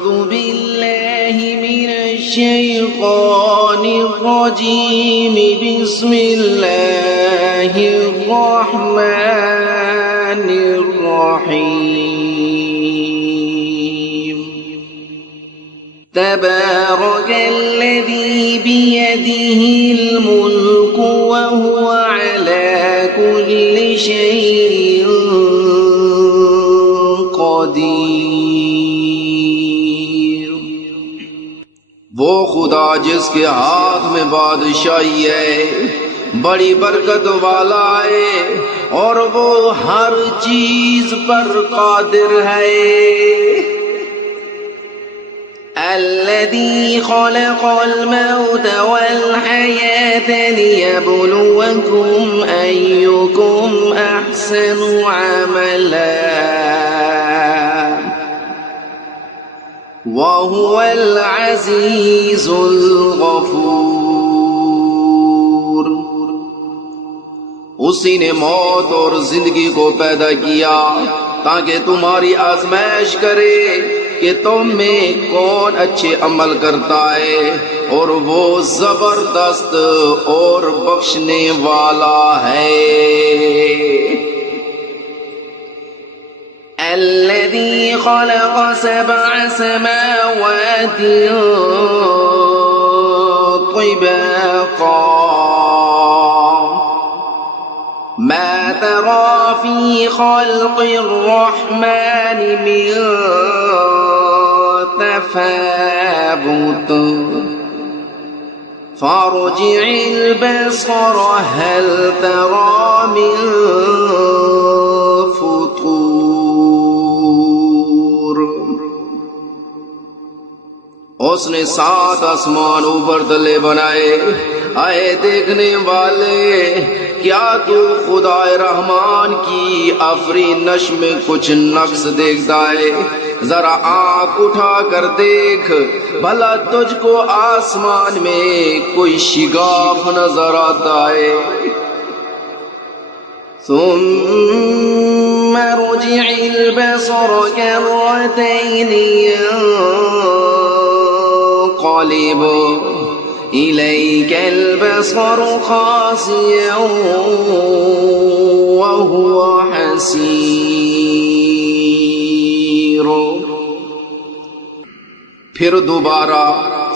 أعوذ بالله من الشيطان الرجيم بسم الله الرحمن الرحيم تبارك الذي بيده الملك وهو على كل شيء قدیر۔ وہ خدا جس کے ہاتھ میں بادشاہی ہے، بڑی برکت والا ہے، اور وہ ہر چیز پر قادر ہے۔ الذي خلق الموت والحياة ليبلوكم أيكم أحسن عملا وهو العزيز الغفور۔ اسی نے موت اور زندگی کو پیدا کیا تاکہ تمہاری آزمائش کرے کہ تم میں کون اچھے عمل کرتا ہے، اور وہ زبردست اور بخشنے والا ہے۔ الذي خلق 7 سماوات طباقا ما ترى في خلق الرحمن من تفاوت فارجع البصر هل ترى من فطور۔ اس نے 7 آسمان اوپر تلے بنائے۔ آئے دیکھنے والے، کیا تو خدا رحمان کی آفرینش میں کچھ نقص دیکھتا ہے؟ ذرا آنکھ اٹھا کر دیکھ، بھلا تجھ کو آسمان میں کوئی شگاف نظر آتا ہے؟ ثم رجع البصر كرتين ينقلب إليك البصر خاسئا وهو حسير۔ پھر دوبارہ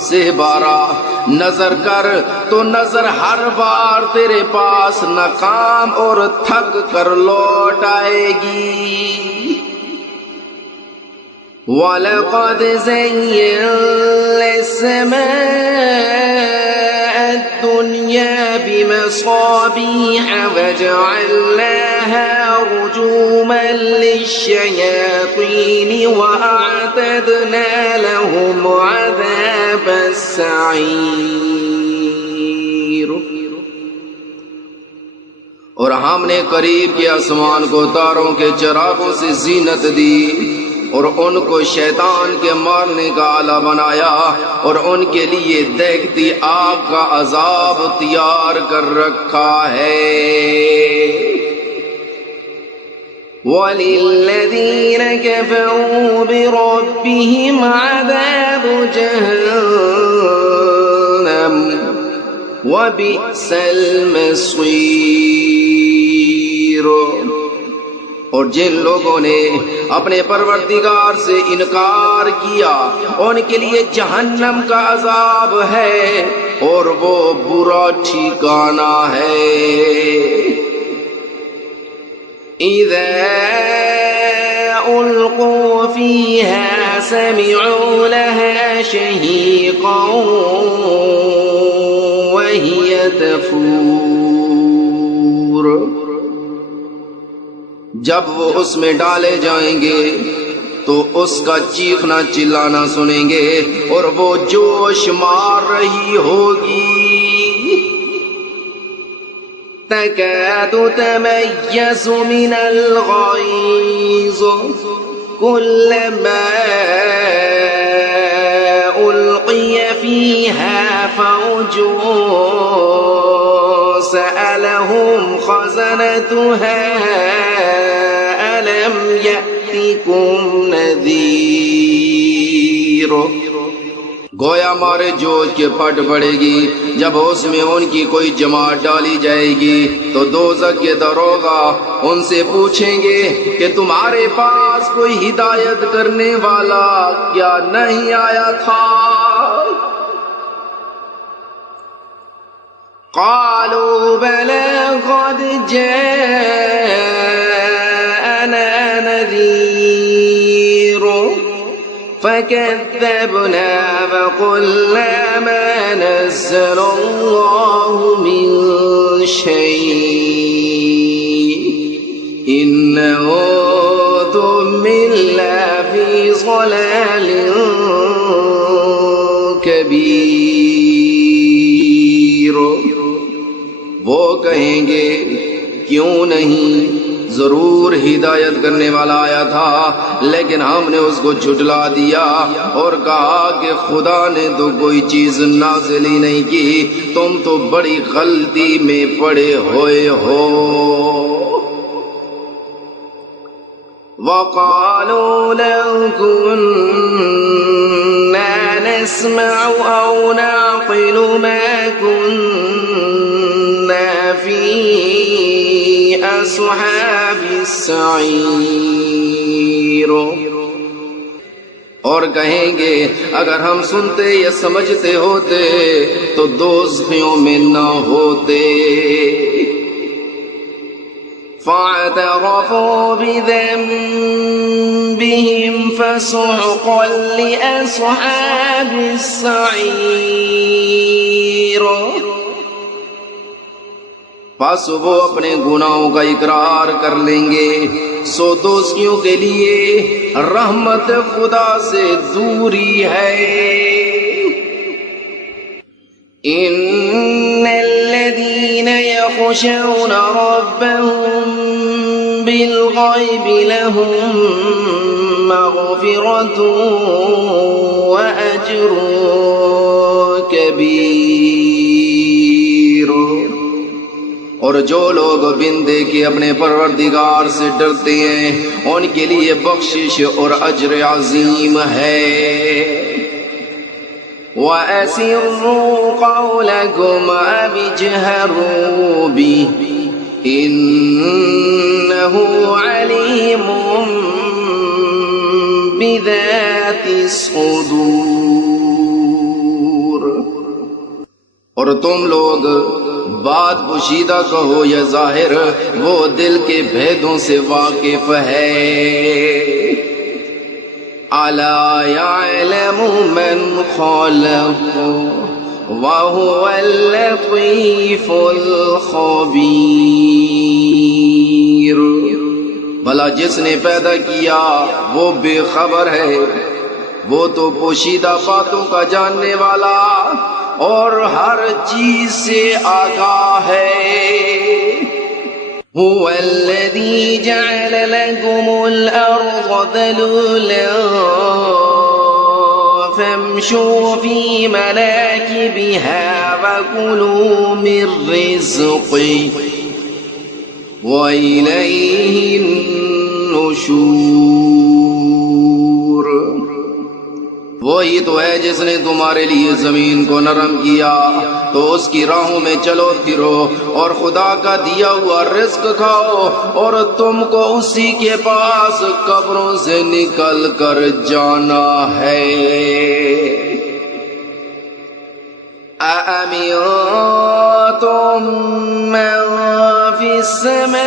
سے بارہ نظر کر تو نظر ہر بار تیرے پاس ناکام اور تھک کر لوٹ آئے گی۔ وَلَقَدْ زَيَّنَّا السَّمَاءَ الدُّنْيَا بِمَصَابِيحَ وَجَعَلْنَاهَا رُجُومًا لِلشَّيَاطِينِ وَأَعْتَدْنَا لَهُمْ عَذَابَ السَّعِيرِ۔ اور ہم نے قریب کے آسمان کو تاروں کے چراغوں سے زینت دی، اور ان کو شیطان کے مارنے کا آلہ بنایا، اور ان کے لیے دیکھتی آگ کا عذاب تیار کر رکھا ہے۔ وَلِلَّذِينَ كَفَرُوا بِرَبِّهِمْ عَذَابُ جَهَنَّمَ وَبِئْسَ الْمَصِيرُ۔ اور جن لوگوں نے اپنے پروردگار سے انکار کیا، ان کے لیے جہنم کا عذاب ہے، اور وہ برا ٹھکانہ ہے۔ اِذَا أُلْقُوا فِيهَا سَمِعُوا لَهَا شَهِيقًا وَهِيَ تَفُورُ۔ جب وہ اس میں ڈالے جائیں گے تو اس کا چیخنا چلانا سنیں گے، اور وہ جوش مار رہی ہوگی۔ تَكَادُ تَمَيَّزُ مِنَ الْغَيْظِ كُلَّمَا أُلْقِيَ فِيهَا فَوْجٌ سَأَلَهُمْ خَزَنَتُهَا أَلَمْ يَأْتِكُمْ نَذِيرٌ۔ گویا مارے جوش کے پھٹ پڑے گی جب اس میں ان کی کوئی جماعت ڈالی جائے گی تو دوزخ کے داروغہ ان سے پوچھیں گے کہ تمہارے پاس کوئی ہدایت کرنے والا کیا نہیں آیا تھا؟ قالوا بلى قد جاءنا نذير فكذبنا فقلنا ما نزل الله من شيء إن أنتم إلا في ضلال كبير. وہ کہیں گے کیوں نہیں، ضرور ہدایت کرنے والا آیا تھا لیکن ہم نے اس کو جھٹلا دیا اور کہا کہ خدا نے تو کوئی چیز نازل ہی نہیں کی، تم تو بڑی غلطی میں پڑے ہوئے ہو. وقالوا لو كنا نسمع أو نعقل ما كنا في أصحاب السعير. اور کہیں گے اگر ہم سنتے یا سمجھتے ہوتے تو دوزخیوں میں نہ ہوتے. فاعترفوا بذنبهم فسحقا لأصحاب السعير. پس وہ اپنے گناہوں کا اقرار کر لیں گے، سو دوزخیوں کے لیے رحمت خدا سے دوری ہے. إن الذين يخشون ربهم بالغيب لهم مغفرة وأجر كبير. اور جو لوگ بن دیکھے اپنے پروردگار سے ڈرتے ہیں ان کے لیے بخشش اور اجر عظیم ہے. وَأَسِرُّوا قَوْلَكُمْ أَوِ اجْهَرُوا بِهِ إِنَّهُ عَلِيمٌ بِذَاتِ الصُّدُورِ. اور تم لوگ بات پوشیدہ کہو یا ظاہر، وہ دل کے بھیدوں سے واقف ہے. أَلَا يَعْلَمُ مَنْ خَلَقَ وَهُوَ اللَّطِيفُ الْخَبِيرُ. بھلا جس نے پیدا کیا وہ بے خبر ہے، وہ تو پوشیدہ باتوں کا جاننے والا اور ہر چیز سے آگاہ ہے. هو الذي جعل لكم الأرض ذلولا فامشوا في مناكبها وكلوا من رزقه وإليه النشور. وہی تو ہے جس نے تمہارے لیے زمین کو نرم کیا تو اس کی راہوں میں چلو پھرو اور خدا کا دیا ہوا رزق کھاؤ اور تم کو اسی کے پاس قبروں سے نکل کر جانا ہے. أَأَمِنتُم مَّن فِي السَّمَاءِ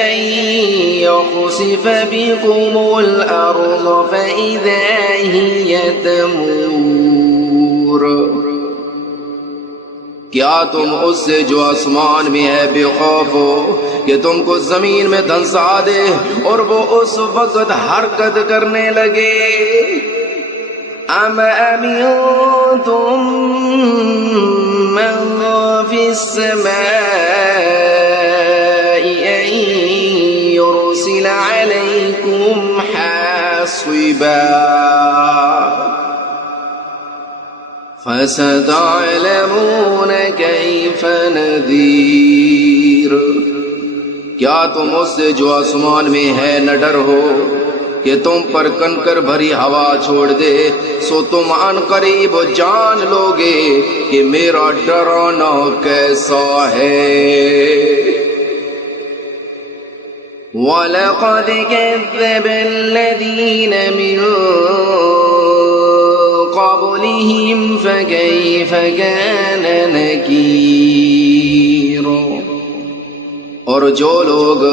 أَن يَخْسِفَ بِكُمُ الْأَرْضَ فَإِذَا هِيَ تَمُورُ. کیا تم اس سے جو آسمان میں ہے بے خوف ہو کہ تم کو زمین میں دھنسا دے اور وہ اس وقت حرکت کرنے لگے؟ أَمْ أَمِنتُم مَّن فِي السَّمَاءِ أَن يُرْسِلَ عَلَيْكُمْ حَاصِبًا فَسَتَعْلَمُونَ كَيْفَ نَذِيرٌ. کیا تم اس سے جو آسمان میں ہے نہ ڈر ہو کہ تم پر کنکر بھری ہوا چھوڑ دے، سو تم ان قریب جان لوگے کہ میرا ڈرانا کیسا ہے۔ وَلَقَدْ كَذَّبَ الَّذِينَ مِن قَبْلِهِمْ فَكَيْفَ كَانَ نَكِيرٌ۔ اور جو لوگ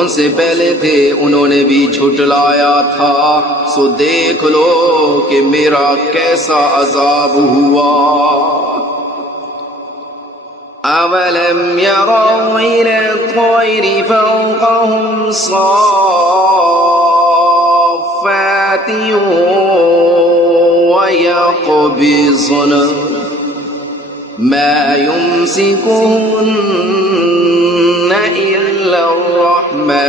ان سے پہلے تھے انہوں نے بھی جھٹلایا تھا، سو دیکھ لو کہ میرا کیسا عذاب ہوا۔ أَوَلَمْ يَرَوْا إِلَى الطَّيْرِ فَوْقَهُمْ صَافَّاتٍ وَيَقْبِضْنَ مَا يُمْسِكُهُنَّ إِلَّا الرَّحْمَنُ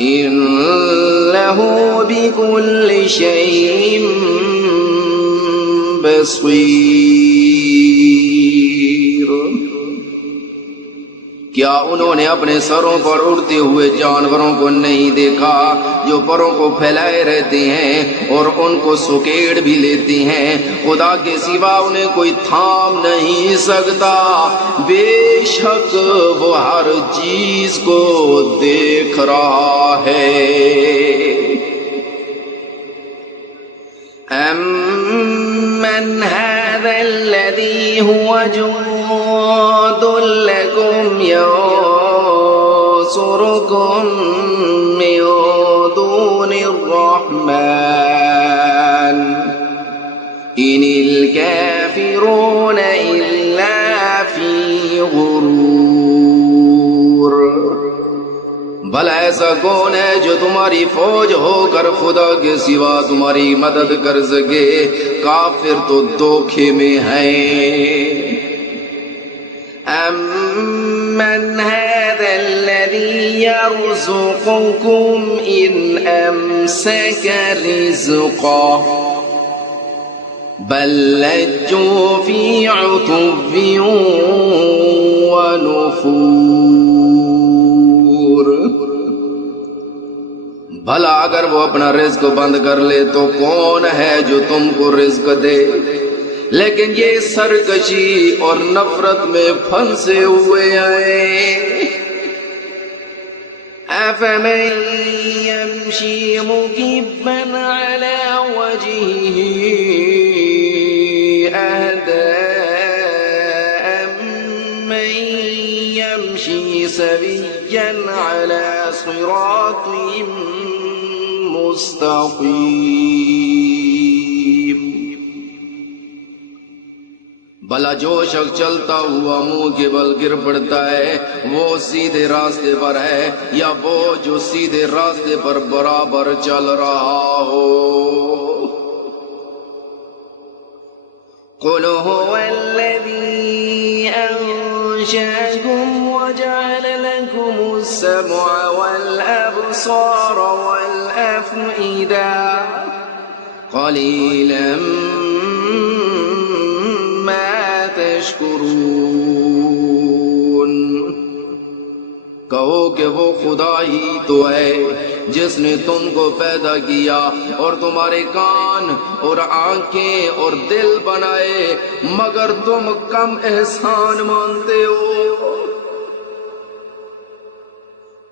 إِنَّهُ بِكُلِّ شَيْءٍ بصیر۔ کیا انہوں نے اپنے سروں پر اڑتے ہوئے جانوروں کو نہیں دیکھا جو پروں کو پھیلائے رہتے ہیں اور ان کو سکیڑ بھی لیتے ہیں؟ خدا کے سوا انہیں کوئی تھام نہیں سکتا، بے شک وہ ہر چیز کو دیکھ رہا ہے۔ أَمَّنْ هَذَا الَّذِي هُوَ جُندٌ لَكُمْ يَنصُرُكُم مِّن دُونِ الرَّحْمَنِ إِنِ الْكَافِرُونَ إِلَّا فِي غُرُورٍ۔ بھلا ایسا کون ہے جو تمہاری فوج ہو کر خدا کے سوا تمہاری مدد کر سکے؟ کافر تو دھوکے میں ہیں۔ أَمَّنْ هَذَا الَّذِي يَرْزُقُكُمْ إِنْ أَمْسَكَ رِزْقَهُ بَل لَّجُّوا فِي عُتُوٍّ وَنُفُورٍ۔ بھلا اگر وہ اپنا رزق بند کر لے تو کون ہے جو تم کو رزق دے؟ لیکن یہ سرکشی اور نفرت میں پھنسے ہوئے ہیں۔ أَفَمَن يَمْشِي مُكِبًّا عَلَى وَجْهِهِ أَهْدَىٰ أَمَّن يَمْشِي سَوِيًّا عَلَى صِرَاطٍ مستقیم۔ بھلا جو شخص چلتا ہوا منہ کے بل گر پڑتا ہے وہ سیدھے راستے پر ہے یا وہ جو سیدھے راستے پر برابر چل رہا ہو؟ قُلْ هُوَ الَّذِي أَنشَأَكُمْ وَجَعَلَ لَكُمُ السَّمْعَ وَالْأَبْصَارَ وَالْأَفْئِدَةَ قَلِيلًا مَا تَشْكُرُونَ۔ کہو کہ وہ خدا ہی تو ہے جس نے تم کو پیدا کیا اور تمہارے کان اور آنکھیں اور دل بنائے، مگر تم کم احسان مانتے ہو۔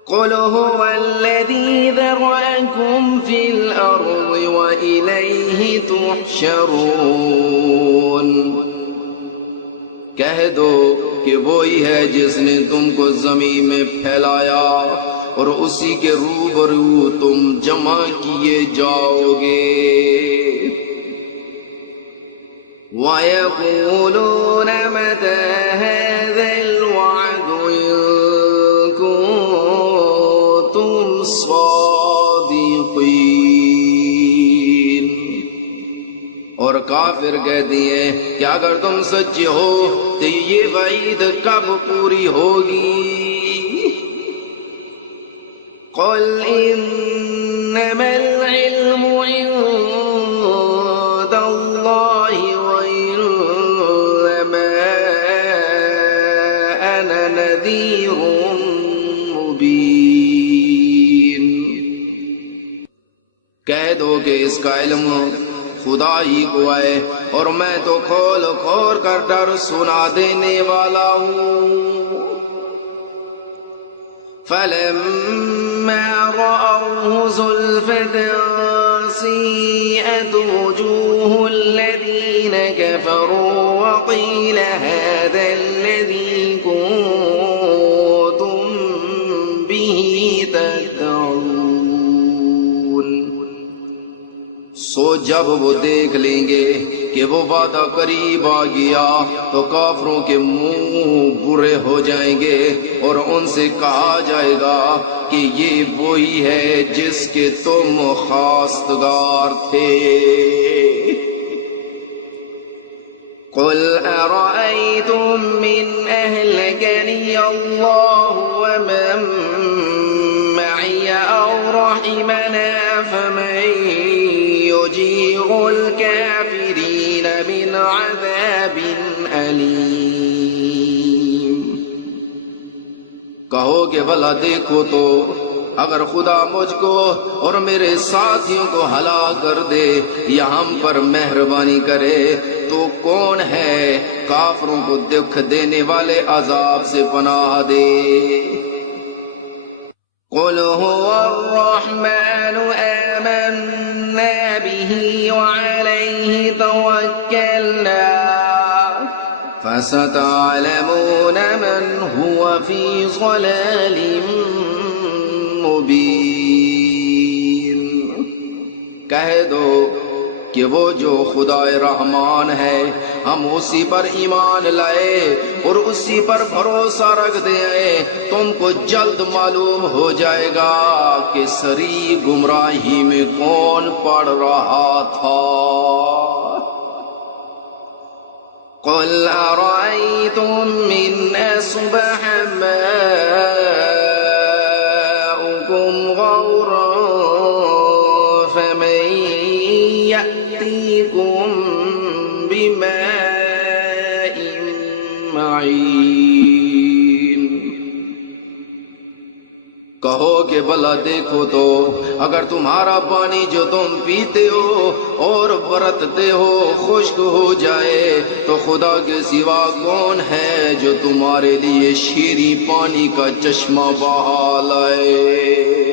قُلْ هُوَ الَّذِي ذَرَأَكُمْ فِي الْأَرْضِ وَإِلَيْهِ تُحْشَرُونَ۔ کہہ دو کہ وہی ہے جس نے تم کو زمین میں پھیلایا اور اسی کے روبرو تم جمع کیے جاؤ گے۔ وَيَقُولُونَ مَتَىٰ هَٰذَا الْوَعْدُ إِن كُنتُمْ صَادِقِينَ۔ اور کافر کہتے ہیں کہ اگر تم سچے ہو تو یہ وعید کب پوری ہوگی؟ قُلْ إِنَّمَا الْعِلْمُ عِندَ اللَّهِ وَإِنَّمَا أَنَا نَذِيرٌ مُّبِينٌ۔ کہہ دو کہ اس کا علم خدا ہی کو ہے اور میں تو کھول کھول کر ڈر سنا دینے والا ہوں۔ فلما رأوه زلفة سيئت وجوه الذين كفروا وقيل هذا الذي كنتم به تدعون۔ سو جب وہ دیکھ لیں گے کہ وہ وعدہ قریب آ گیا تو کافروں کے منہ برے ہو جائیں گے اور ان سے کہا جائے گا کہ یہ وہی ہے جس کے تم خواستگار تھے۔ قل أرأيتم من أهلكني الله ومن معي أو رحمنا فمن يجير الكافرين من عذاب أليم۔ کہو کہ بھلا دیکھو تو اگر خدا مجھ کو اور میرے ساتھیوں کو ہلاک کر دے یا ہم پر مہربانی کرے تو کون ہے کافروں کو دکھ دینے والے عذاب سے پناہ دے۔ قل هو الرحمن آمنا به وعليه توكلنا فستعلمون من هو في ضلال مبين۔ کہہ دو کہ وہ جو خدا رحمان ہے ہم اسی پر ایمان لائے اور اسی پر بھروسہ رکھتے ہیں، تم کو جلد معلوم ہو جائے گا کہ سری گمراہی میں کون پڑ رہا تھا۔ قل أرأيتم من أصبح ماؤكم غورا فمن يأتيكم بماء معين۔ کہو کہ بھلا دیکھو تو اگر تمہارا پانی جو تم پیتے ہو اور برتتے ہو خشک ہو جائے تو خدا کے سوا کون ہے جو تمہارے لیے شیریں پانی کا چشمہ بہا لائے۔